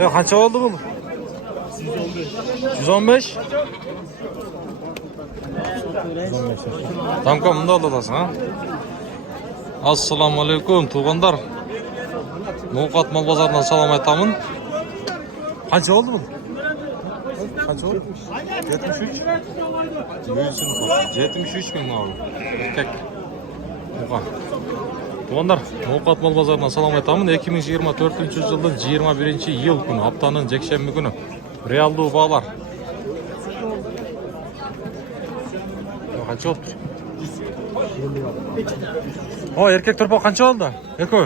Ya qancha oldu bu? 115. 115. Tamam, bunda olasın ha. Assalomu alaykum tuğanlar. Muqat mal bozorundan salom aytaman. Qancha oldu bu? Qancha oldu? 73. 73 ming oldu. Tek. Muqat. Tuğanlar, Muqat mal bozorundan salom aytaman. 2024-yılın 21-iyul günü, haftanın jekşembi günü. Realdu bağlar. Qancha oldu? O erkek turpa qancha oldu? Eko.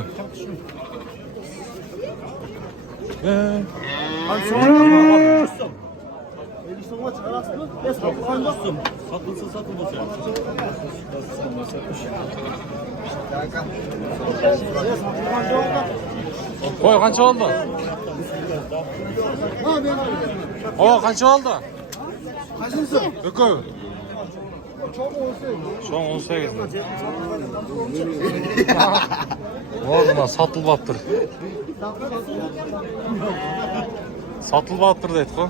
Koy qancha oldu? O qancha oldu? Kaçıncı? Eko. Çok 18. Son 18. Oldu, satılbaptır. Satılbaptır deydi qo'y.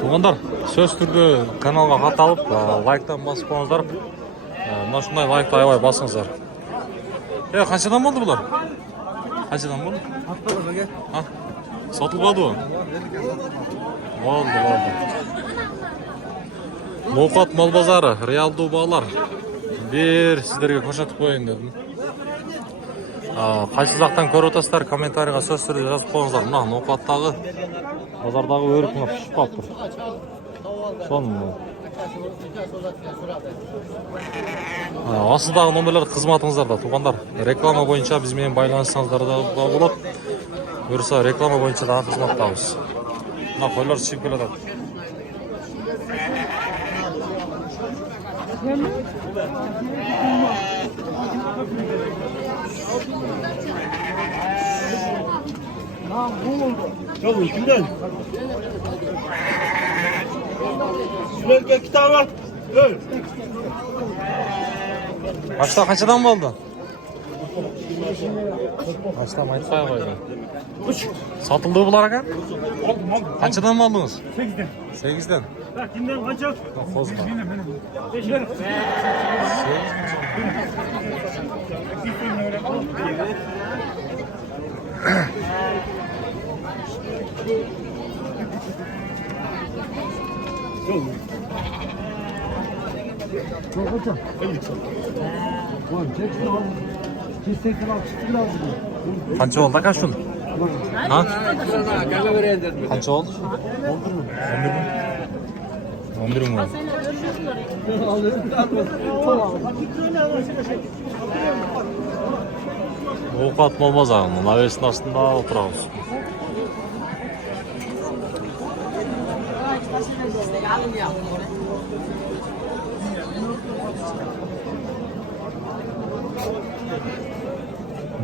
Tuğanlar, söz türlü kanalga xat alıp, like'tan basıp qo'yingizlar. Mana shunday like'ni aybay basingizlar. Qanchadan bo'ldi bular? Qanchadan bo'ldi? Ha? Sotilmadi u. Oldu. Muqat mal bozori, Realdu bağlar. Bir sizlarga ko'rsatib qo'ying dedim. Qaysi uzoqdan ko'rib o'tasizlar, kommentariyaga so'z so'rab yozib qo'yingizlar. Mana Muqatdagi bozordagi o'rikni pishib qolibdi. Sonmi? Ostidagi nomerlar xizmatingizda tuğanlar. Reklama bo'yicha biz bilan baylanishingizlarda bo'lib, buyursa reklama bo'yicha da xizmatdamiz. Mana qo'ylar chiqib keladi. Çok kimden? Şuraya kitap var. Öl. Başta qanchadan bo'ldi? Başta aytmay qo'ydi. Sotildi bular aka? Qanchadan oldingiz? 8'den. 8'den. Bak kimden kaçak? Qozma. 5'den. Çok hocam. Var, çeksin abi. Kesinlikle çıktı lazım. Qancha oldu aka shuni? Ha? Qancha oldu? 11 mi? 11 mi? Muqat mal bozorunun lavesinin astında oturamiz.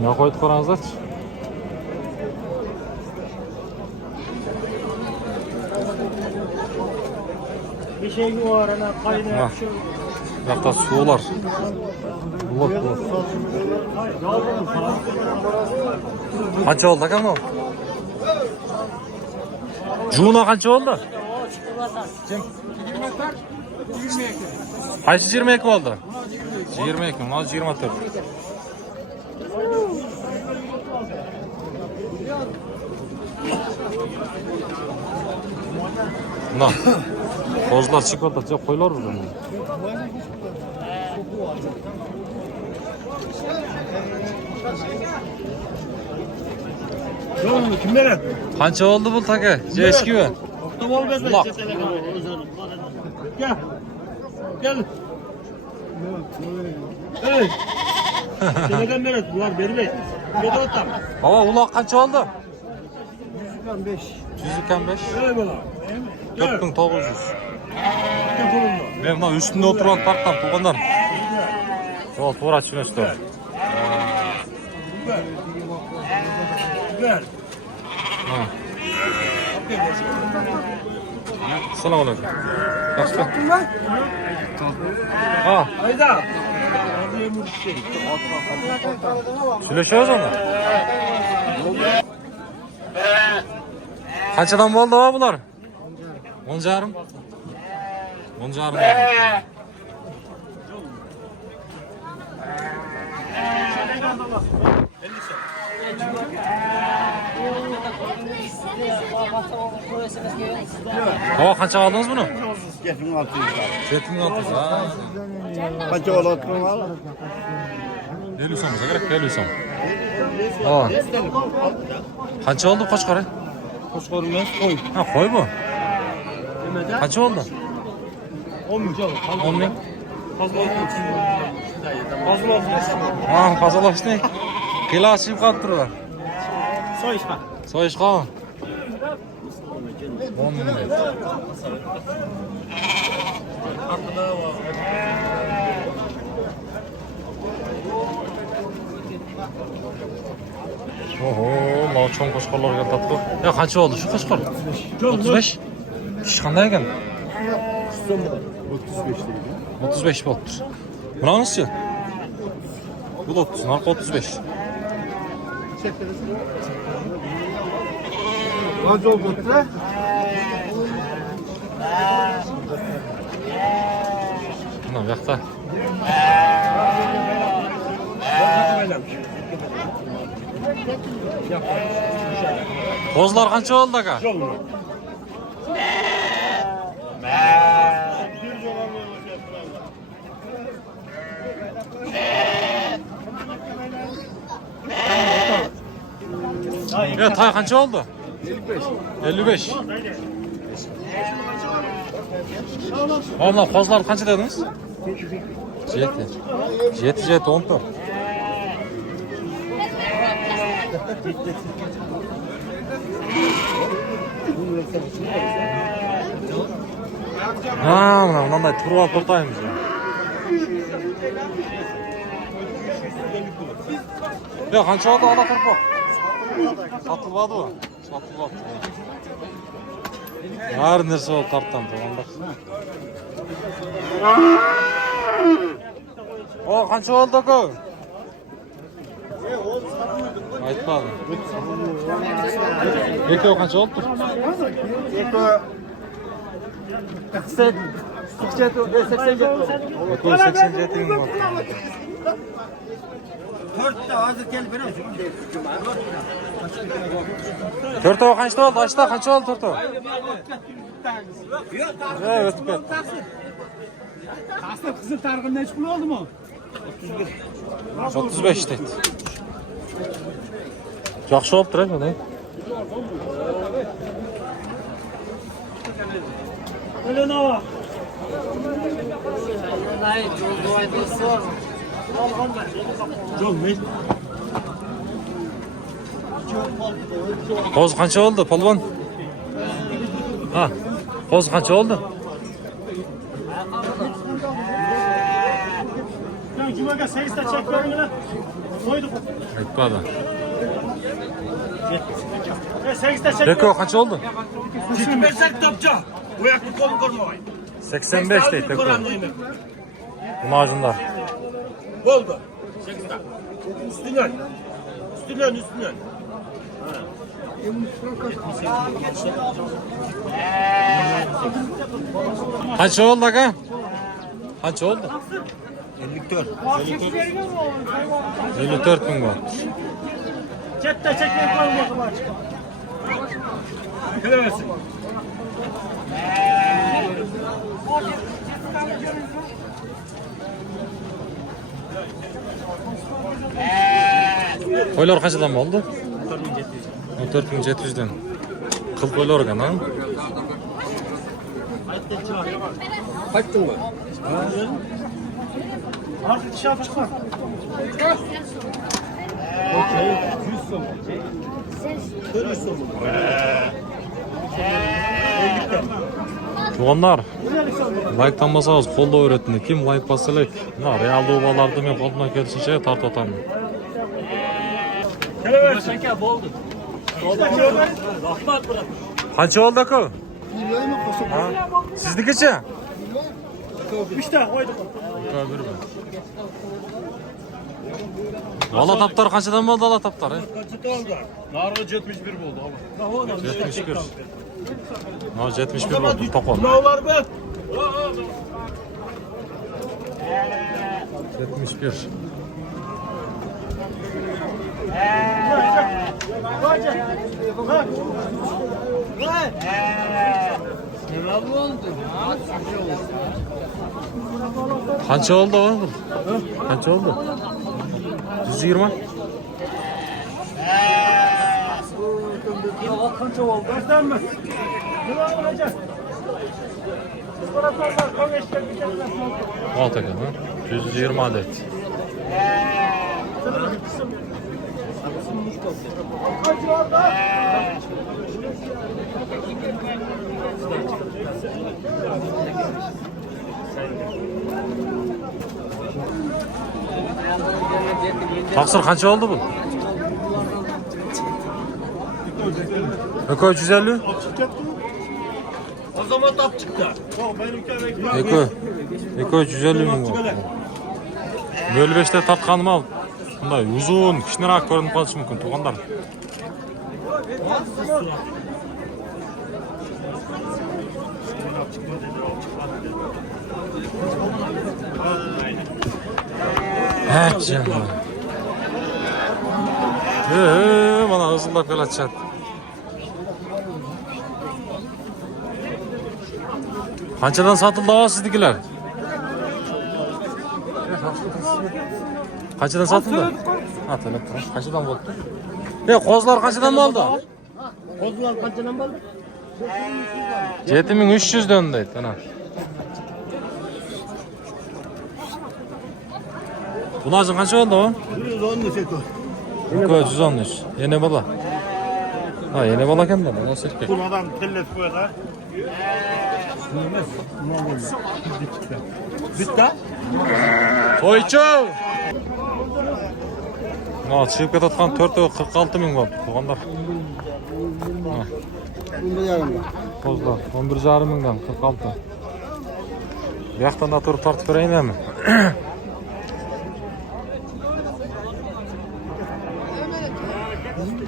Ne koyduk qarangizlar-chi? Bir şey var ana kaynağı. Bu yoqda suvlar. Bulut. Qancha oldu aka bu? Juna qancha oldu? Qaysi 22 oldu? 22, mana 24. Buna kozlar çıkıyordu, qo'ylar burada. Kimlere? Qancha oldu bu taka? Eski mi? Tamam ben Ulan. Gel. Gel. Evet. Neden beri bunlar vermeyin. Neden otam? Baba ulaq qancha oldu? 105. 105. Evet baba. 4900. Yapalım. Men mana üstünde oturan taqqan tuğanlar. Yo'q, to'g'ri tushunishdi. Ver. Ver. Ha. Assalomu alaykum. Yaxshi. Ha. Hayda. Söyleşiyoruz onu. Kaçadan oldu ha bunlar? 10 yarım. 10 yarım. Hava kaça aldınız bunu? Getin 600 lira. Çetin altı. Kaça olatın var? Geliyorsanız gerek geliyorsam. Aa. Kaça oldu koçkarı? Koşkorun ben koy. Ha koy bu. Kaça oldu? 10 bin. 10 bin. Fazla olsun. Fazla olsun. Ha fazlalaştı. Kila açıp kalktırıyorlar. Soy işte. Soyuşka. 10 bin. Oho, la çoğun koşkarlar tatlı. Ya kaç oldu şu koşkar? 35. Hiç kanday ekan? 35 boluptur. Buna nasıl? Bu da 30, narko 35. Kaç oldu? Buna yakta. Kozlar kança oldu aka? Ya tay kança oldu? 55. 55. Onlar kozlar kança dediniz? 7 10 da. Ha, bundan turba portaymış ya. Ya kança oldu ala turpa? Satılmadı o. Satılmadı. Her neresi o tarttan tamamdır. O kança oldu ko? Aytmadım. Peki o kança oldu? Eko 87 bin var. 4 o kaçta oldu? Açta kaça oldu 4 o? Ya ötüp et. Aslında kızıl targın ne çıkıyor oldu mu? 35 dedi. Yaxşı olub duraq onu. Öyle ne var? John ne? Qoz qancha oldu polvon? Ha. Qoz qancha oldu? Ben cumaga 8'te çek verin lan. Koyduk. Aytmadı. 8'te çek. Beko qancha oldu? Düşün versek topça. Bu yaklı kolu kormay. 85 deydi Beko. Macunlar. Oldu. 8'te. Üstünden. Üstünden üstünden. Qancha oldu aka? Qancha oldu? 54. 54 bin var. Cette çekmeyi koymadım açık. Bilemezsin. Qo'ylar qanchadan oldu? 4700 dan. Qil qo'ylar ekan, ha? Kaçtın mı? Artık dışarı çıkma. Туғандар, лайктанбасаңыз қолдау өретінді. Кім лайк басылайк? Мына реалды обаларды мен қолымнан келісінше тартып атамын. Keleversin. Boldu. Қанша oldu aka? Sizdiki-chi? İşte koyduk. Bir mi? Ala taptar kaçadan oldu ala taptar? Kaçı oldu? Narı 71 oldu abi. 71. Ha 71 oldu tokol. Sınavlar be. 71. Kaç oldu oğlum? Kaç oldu? 120. Kaçı oldu? Gösterme. Ne yapacak? Isparatorlar konuşacak bir şeyler. Al tekin ha. 120 adet. Kaçı oldu? Taksır kaç oldu bu? Eko 350. O zaman tap çıktı. Eko 350 mi bu? Böyle 5'te tartkanım al. Bunday uzun, kişinerak görünüp kalışı mümkün tuğanlar. Evet canım. Bana hızlı böyle açacak. Kaçadan satıldı o sizdikiler? Kaçadan satıldı? Atın. Kaçadan oldu? Kozlar kaçadan mı oldu? Kozlar kaçından oldu? 7300 döndü. Ana. Bunların kaç oldu o? 110 şey o. 313. Yeni bala. Ha yeni bala kendi. Bu nasıl erkek? Bunlardan telles böyle. Bitti. Toyçu! Ha, çıkıp yatatkan 46 bin var. Tuğanlar. Kozlar. 11,5 minden 46. Bir yaktan da turup tartıp vereyim mi?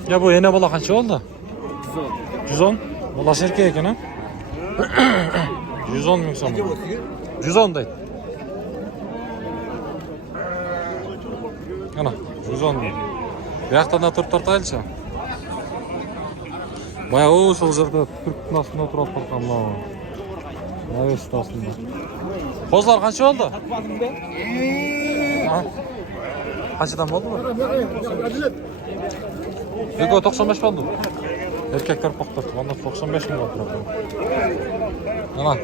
Ya bu yeni bala kaç oldu? 110. Bala şirkeye eken ha? 110 bin sonra. 110 değil. Ana 110 bin. Bir yaktan da turup tartayılsa. Bayağı o sol жерде Türk aslında turap kalkan la. Evet aslında. Kozlar kaç oldu? Ha? Kaçıdan oldu mu? Ego 95 oldu. Erkekler paktır. Onlar 95 bin oldu. Ana,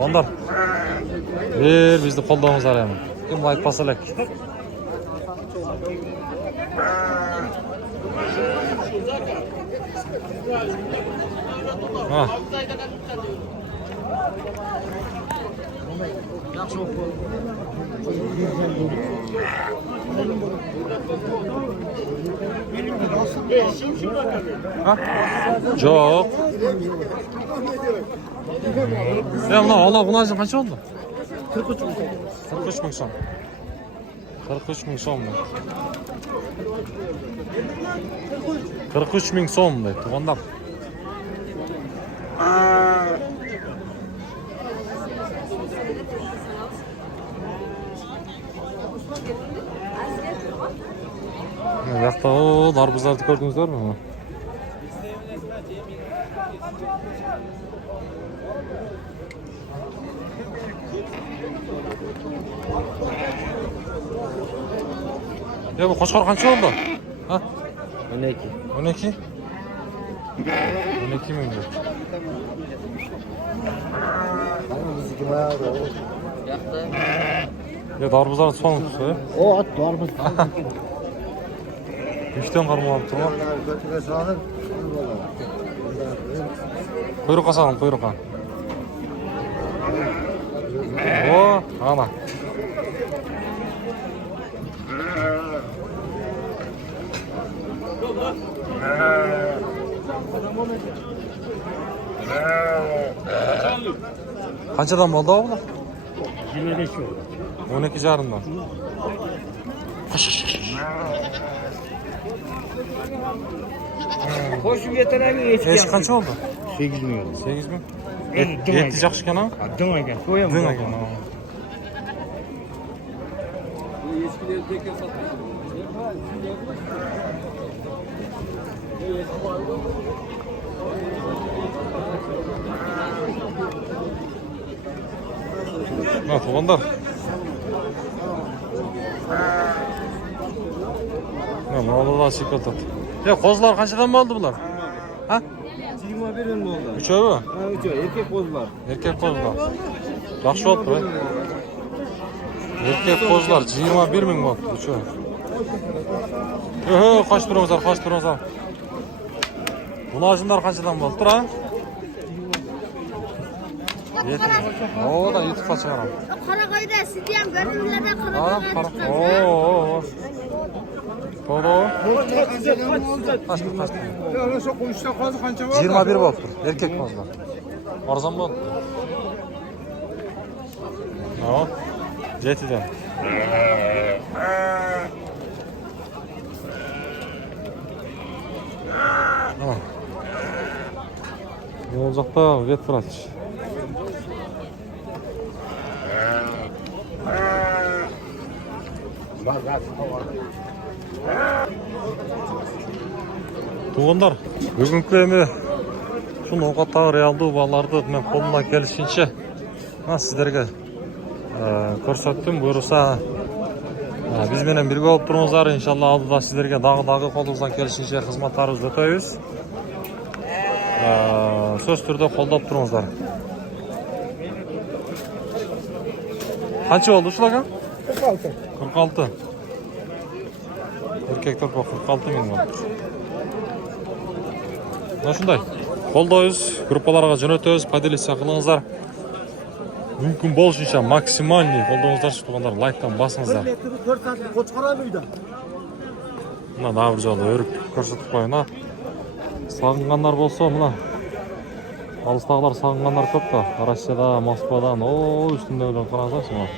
onlar. Bir bizde kolduğumuz arayalım. Kim like pasalek. Ha. Ha? Çok. Ya Allah bunlar kaç oldu? 43 bin. 43 bin son. 43 bin son mu? 43 bin son mu? Tuğanlar. Yakta o darbuzları gördünüzler mi? Ya bu koçkar kaç oldu? Ha? 12. 12? 12 mi? Bizimki bayağı da o. Ya darbuzlar son tuttu. O at darbız. Üçten karma aldı tamam. Götüre sağlık. Kuyruk asalım kuyruk. O ana. Kaçadan oldu abla? 25 oldu. 12 jarından. Koşu yeteneğini eski Eş qancha oldu? 8 milyon. 8 mi? Dım Eti жақсы ekan ha? Dım ekan. Koyam. Dım ekan. Ha, туғандар. Малыlar шикілтат. Қозылар қаншадан болды бұлар? Ha? 21 bin oldu. Üçövi? Ha, üçü. Erkek kozlar. Erkek қозылар. Жақсы oldu be. Erkek қозылар 21 min болды. Üçövi. Қаш тұрыңыздар. Мына жындар қаншадан болды? Тұр, ha? O da YouTube'a çıkaralım. Karaköy'de sizden gördüğünüzde Karaköy'de çıkarsa. Oo. Todo. Kaç. Ya şu koyuşta kozı kança var? 21 oldu. Erkek kozlar. Arzan oldu. Tamam. Jetiden. Tamam. Ne olacak da vet vraç. Туғандар, бүгінгі эми ушул оокаттагы реалдуу баларды мен колумдан келишинче сиздерге көрсөттүм. Буюрса биз менен бирге болуп туруңуздар. Иншалла алдыда сиздерге дагы колубуздан келишинче кызматтарыбызды өтөйбүз. Сөз түрдө колдоп туруңуздар. Канча болду ушул ака? 46. Erkek torpa 46 min болду. Ушундай колдойбуз, группаларга жөнөтөбүз, поделиться кылыңыздар. Мүмкүн болушунча максимальный колдооңуздарчы тугандар, лайктан басыңыздар. 4 saat koçkara mıydı? Мына дагы бир жолу өрүп көрсөтүп коеюн. Сагынгандар болсо, мына алыстагылар сагынгандар көп да. Россияда, Москвадан, үстүндөгүлөрдү караңыздарчы.